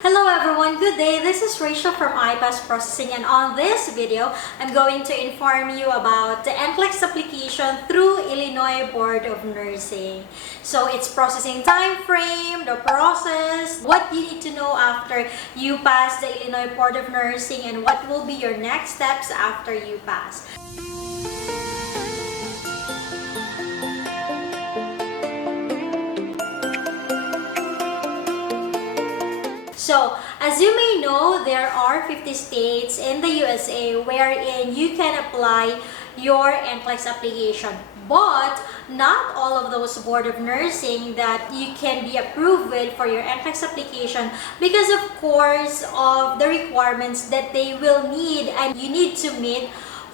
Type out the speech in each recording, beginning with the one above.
Hello everyone, good day. This is Rachel from IPASS Processing, and on this video, I'm going to inform you about the NCLEX application through Illinois Board of Nursing. So its processing time frame, the process, what you need to know after you pass the Illinois Board of Nursing, and what will be your next steps after you pass. So, as you may know, there are 50 states in the USA wherein you can apply your NCLEX application. But not all of those Board of Nursing that you can be approved with for your NCLEX application because of course of the requirements that they will need and you need to meet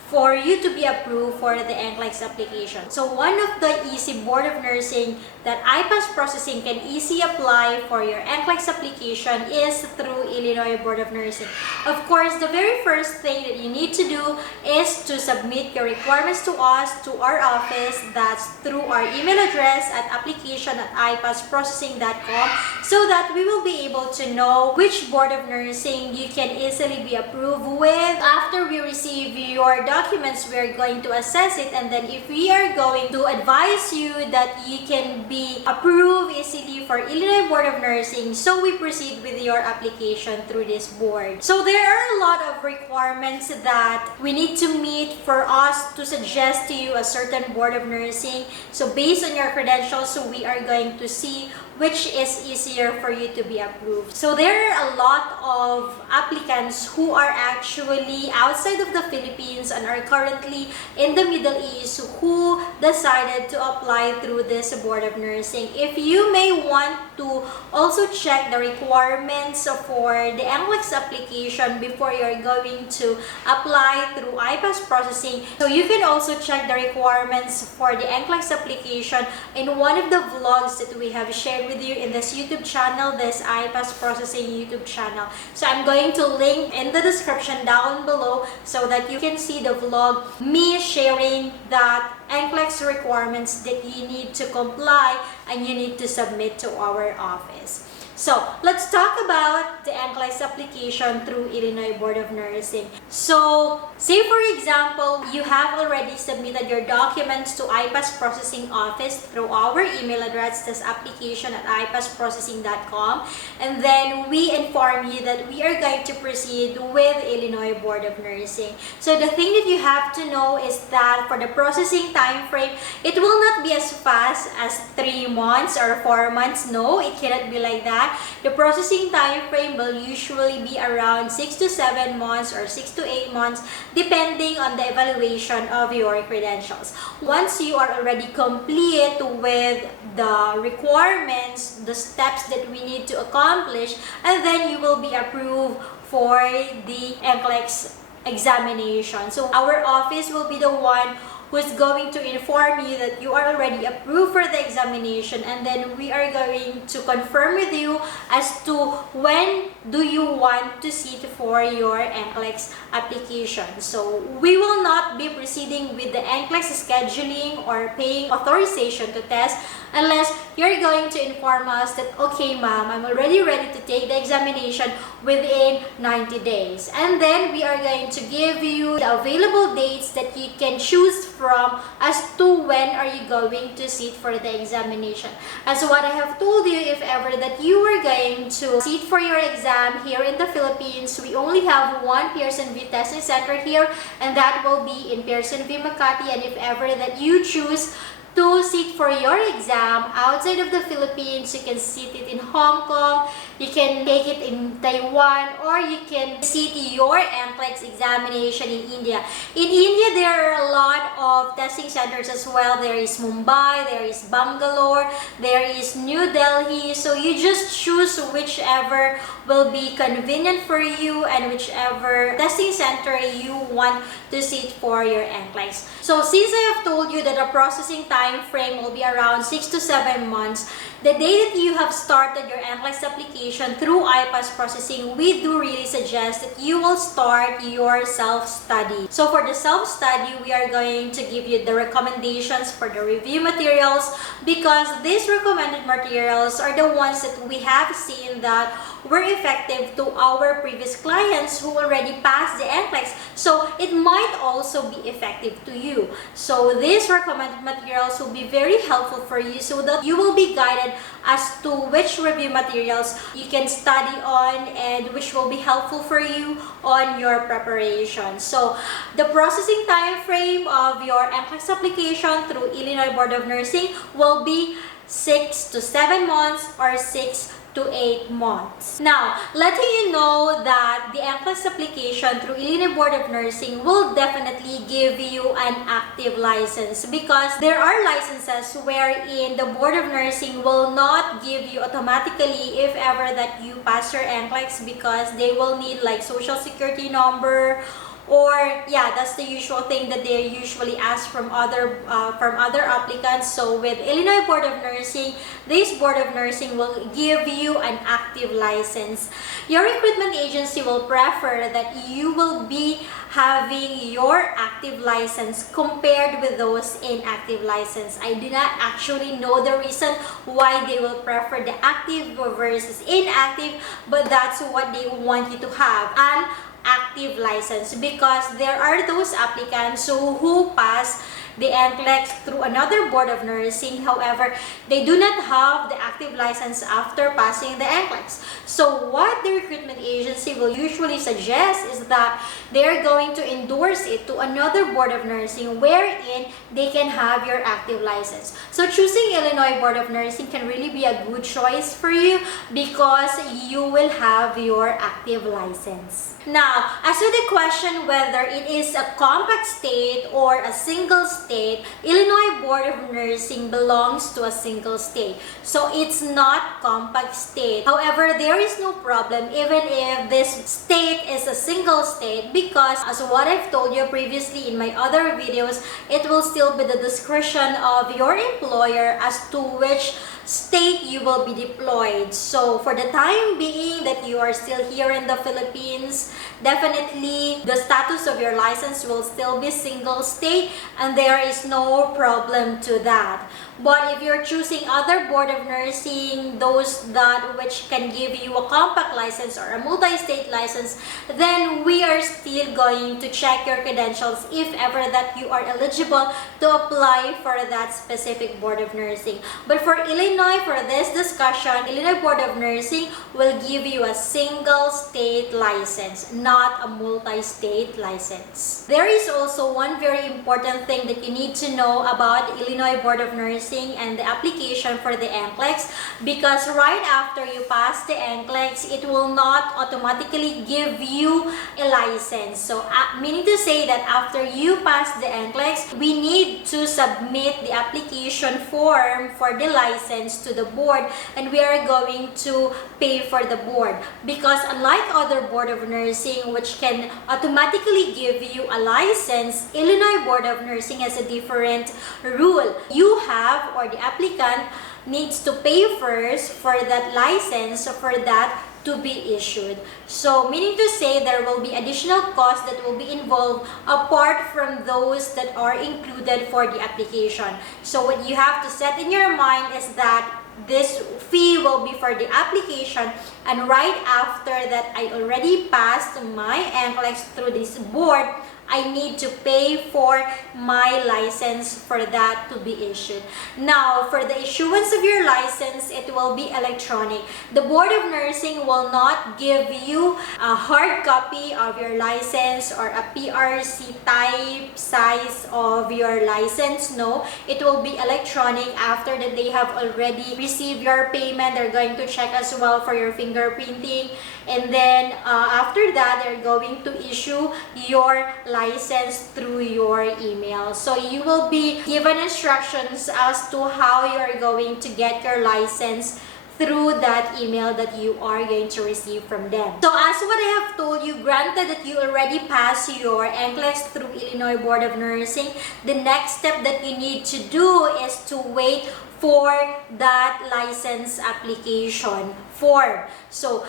for you to be approved for the NCLEX application. So one of the easy Board of Nursing that IPASS Processing can easily apply for your NCLEX application is through Illinois Board of Nursing. Of course, the very first thing that you need to do is to submit your requirements to us, to our office. That's through our email address at application@ipassprocessing.com, so that we will be able to know which Board of Nursing you can easily be approved with. After we receive your documents, we are going to assess it, and then if we are going to advise you that you can be approved easily for Illinois Board of Nursing, so we proceed with your application through this board. So there are a lot of requirements that we need to meet for us to suggest to you a certain Board of Nursing. So based on your credentials, so we are going to see which is easier for you to be approved. So there are a lot of applicants who are actually outside of the Philippines and are currently in the Middle East who decided to apply through this Board of Nursing. If you may want to also check the requirements for the NCLEX application before you're going to apply through IPASS Processing, so you can also check the requirements for the NCLEX application in one of the vlogs that we have shared with you in this YouTube channel, this IPASS Processing YouTube channel. So I'm going to link in the description down below so that you can see the vlog, me sharing that NCLEX requirements that you need to comply and you need to submit to our office. So, let's talk about the NCLEX application through Illinois Board of Nursing. So, say for example, you have already submitted your documents to IPASS Processing Office through our email address, this application@ipassprocessing.com, and then we inform you that we are going to proceed with Illinois Board of Nursing. So, the thing that you have to know is that for the processing time frame, it will not be as fast as 3 months or 4 months. No, it cannot be like that. The processing time frame will usually be around 6 to 7 months or 6 to 8 months depending on the evaluation of your credentials. Once you are already complete with the requirements, the steps that we need to accomplish, and then you will be approved for the NCLEX examination. So our office will be the one who's going to inform you that you are already approved for the examination, and then we are going to confirm with you as to when do you want to sit for your NCLEX application. So we will not be proceeding with the NCLEX scheduling or paying authorization to test unless you're going to inform us that, okay ma'am, I'm already ready to take the examination within 90 days. And then we are going to give you the available dates that you can choose from as to when are you going to sit for the examination. As what I have told you, if ever that you are going to sit for your exam here in the Philippines, we only have one Pearson V testing center here, and that will be in Pearson V Makati. And if ever that you choose to sit for your exam outside of the Philippines, you can sit it in Hong Kong, you can take it in Taiwan, or you can sit your NCLEX examination in India. In India, there are a lot of testing centers as well. There is Mumbai, there is Bangalore, there is New Delhi. So you just choose whichever will be convenient for you and whichever testing center you want to sit for your NCLEX. So since I have told you that the processing time frame will be around 6 to 7 months, the day that you have started your NCLEX application through IPASS Processing, we do really suggest that you will start your self-study. So for the self-study, we are going to give you the recommendations for the review materials, because these recommended materials are the ones that we have seen that were effective to our previous clients who already passed the NCLEX. So it might also be effective to you. So these recommended materials will be very helpful for you, so that you will be guided as to which review materials you can study on and which will be helpful for you on your preparation. So the processing time frame of your NCLEX application through Illinois Board of Nursing will be 6 to 7 months or 6 to 8 months. Now, letting you know that the NCLEX application through Illinois Board of Nursing will definitely give you an active license, because there are licenses wherein the Board of Nursing will not give you automatically if ever that you pass your NCLEX, because they will need like social security number, or yeah, that's the usual thing that they usually ask from other applicants. So with Illinois Board of Nursing, this Board of Nursing will give you an active license. Your recruitment agency will prefer that you will be having your active license compared with those inactive license. I do not actually know the reason why they will prefer the active versus inactive, but that's what they want you to have, an active license, because there are those applicants who pass the NCLEX through another Board of Nursing. However, they do not have the active license after passing the NCLEX. So what the recruitment agency will usually suggest is that they are going to endorse it to another Board of Nursing wherein they can have your active license. So choosing Illinois Board of Nursing can really be a good choice for you, because you will have your active license. Now, as to the question whether it is a compact state or a single state, Illinois Board of Nursing belongs to a single state. So it's not compact state. However, there is no problem even if this state is a single state, because as what I've told you previously in my other videos, it will still be the discretion of your employer as to which state you will be deployed. So for the time being that you are still here in the Philippines, definitely the status of your license will still be single state, and there is no problem to that. But if you're choosing other Board of Nursing, those that which can give you a compact license or a multi-state license, then we are still going to check your credentials if ever that you are eligible to apply for that specific Board of Nursing. But for Illinois, for this discussion, Illinois Board of Nursing will give you a single state license, not a multi-state license. There is also one very important thing that you need to know about Illinois Board of Nursing and the application for the NCLEX, because right after you pass the NCLEX, it will not automatically give you a license. So meaning to say that after you pass the NCLEX, we need to submit the application form for the license to the board, and we are going to pay for the board, because unlike other Board of Nursing which can automatically give you a license, Illinois Board of Nursing has a different rule. You have, or the applicant needs to pay first for that license, for that to be issued. So meaning to say there will be additional costs that will be involved apart from those that are included for the application. So what you have to set in your mind is that this fee will be for the application, and right after that I already passed my NCLEX through this board, I need to pay for my license for that to be issued. Now, for the issuance of your license, it will be electronic. The Board of Nursing will not give you a hard copy of your license or a PRC type size of your license. No, it will be electronic. After that they have already received your payment, they're going to check as well for your fingerprinting, and then after that they're going to issue your license through your email. So you will be given instructions as to how you are going to get your license through that email that you are going to receive from them. So as what I have told you, granted that you already passed your NCLEX through Illinois Board of Nursing, the next step that you need to do is to wait for that license application form. So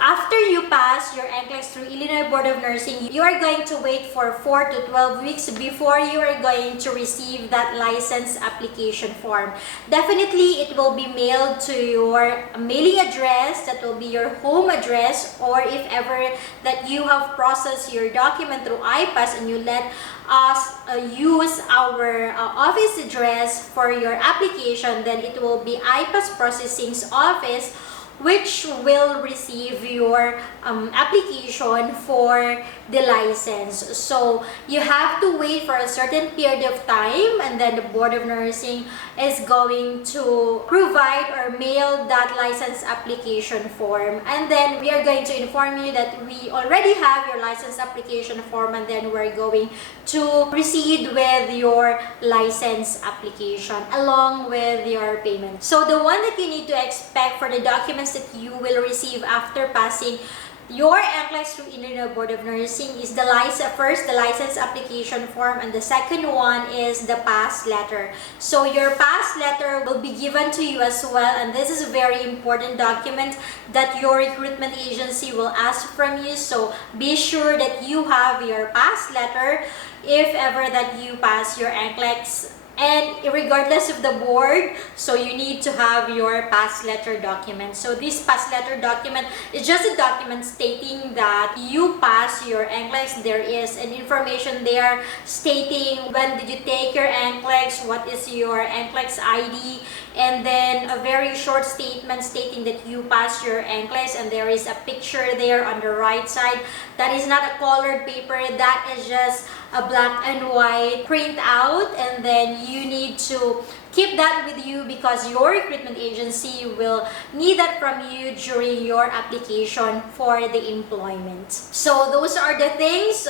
after you pass your NCLEX through Illinois Board of Nursing, you are going to wait for 4 to 12 weeks before you are going to receive that license application form. Definitely, it will be mailed to your mailing address, that will be your home address, or if ever that you have processed your document through IPASS and you let us use our office address for your application, then it will be IPASS Processing's office which will receive your application for the license. So you have to wait for a certain period of time, and then the Board of Nursing is going to provide or mail that license application form, and then we are going to inform you that we already have your license application form, and then we're going to proceed with your license application along with your payment. So the one that you need to expect for the documents that you will receive after passing your NCLEX through Illinois Board of Nursing is the license application form, and the second one is the pass letter. So your pass letter will be given to you as well, and this is a very important document that your recruitment agency will ask from you. So be sure that you have your pass letter if ever that you pass your NCLEX, and regardless of the board, so you need to have your pass letter document. So this pass letter document is just a document stating that you pass your NCLEX. There is an information there stating when did you take your NCLEX, what is your NCLEX ID, and then a very short statement stating that you passed your NCLEX, and there is a picture there on the right side. That is not a colored paper, that is just a black and white print out, and then you need to keep that with you because your recruitment agency will need that from you during your application for the employment. So those are the things.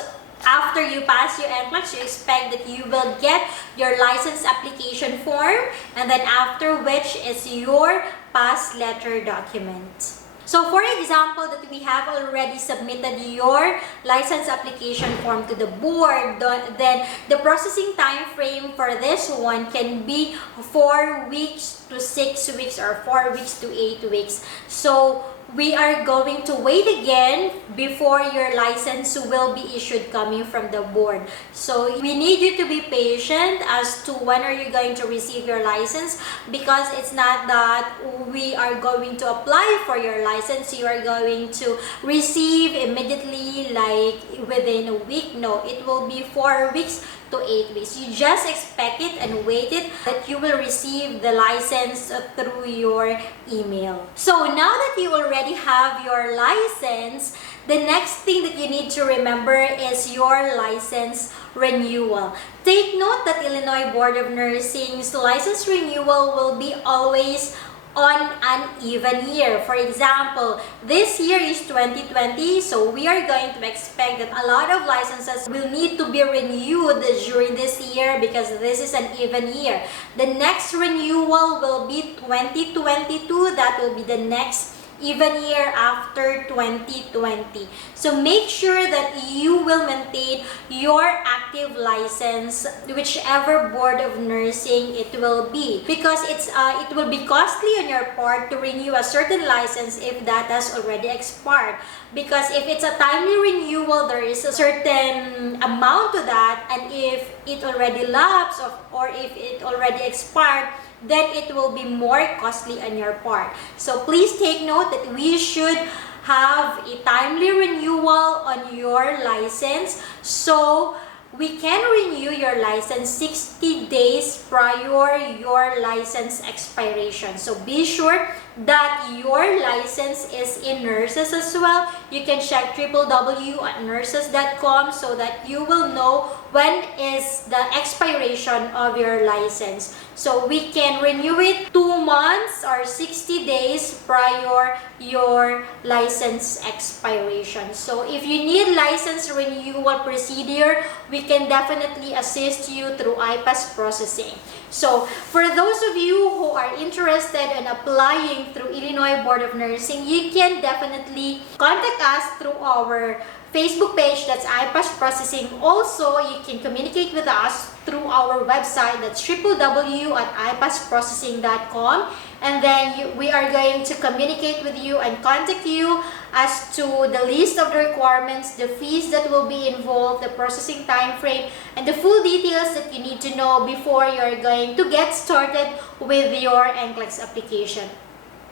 After you pass your NCLEX, you expect that you will get your license application form, and then after which is your pass letter document. So for example, that we have already submitted your license application form to the board, then the processing time frame for this one can be 4 weeks to 6 weeks or 4 weeks to 8 weeks. So we are going to wait again before your license will be issued coming from the board. So we need you to be patient as to when are you going to receive your license, because it's not that we are going to apply for your license, you are going to receive immediately like within a week. No, it will be 4 weeks to 8 weeks. You just expect it and wait it that you will receive the license through your email. So now that you already have your license, the next thing that you need to remember is your license renewal. Take note that Illinois Board of Nursing's license renewal will be always on an even year. For example, this year is 2020, so we are going to expect that a lot of licenses will need to be renewed during this year because this is an even year. The next renewal will be 2022. That will be the next even year after 2020. So make sure that you will maintain your active license, whichever Board of Nursing it will be, because it will be costly on your part to renew a certain license if that has already expired. Because if it's a timely renewal, there is a certain amount to that, and if it already lapsed or if it already expired, then it will be more costly on your part. So please take note that we should have a timely renewal on your license, so we can renew your license 60 days prior your license expiration. So be sure that your license is in nurses as well. You can check www.nurses.com so that you will know when is the expiration of your license. So we can renew it 2 months or 60 days prior your license expiration. So if you need license renewal procedure, we can definitely assist you through IPASS Processing. So for those of you who are interested in applying through Illinois Board of Nursing, you can definitely contact us through our Facebook page, that's IPASS Processing. Also, you can communicate with us through our website, that's www.ipassprocessing.com. And then we are going to communicate with you and contact you as to the list of the requirements, the fees that will be involved, the processing time frame, and the full details that you need to know before you're going to get started with your NCLEX application.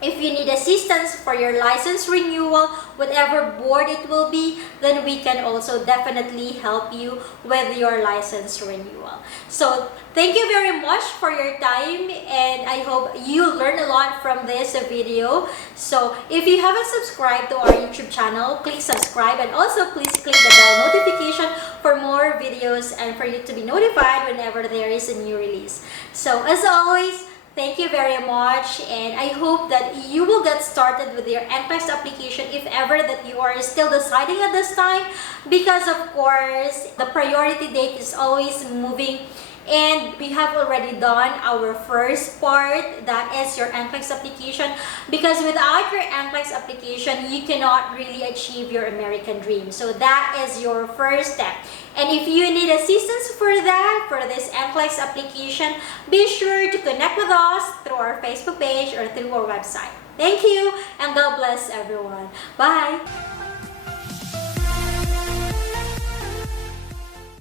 If you need assistance for your license renewal, whatever board it will be, then we can also definitely help you with your license renewal. So thank you very much for your time, and I hope you learned a lot from this video. So if you haven't subscribed to our YouTube channel, click subscribe, and also please click the bell notification for more videos and for you to be notified whenever there is a new release. So as always, thank you very much, and I hope that you will get started with your NCLEX application if ever that you are still deciding at this time, because of course the priority date is always moving, and we have already done our first part, that is your NCLEX application, because without your NCLEX application you cannot really achieve your American dream. So that is your first step. And if you need assistance for that, for this NCLEX application, be sure to connect with us through our Facebook page or through our website. Thank you, and God bless everyone. Bye!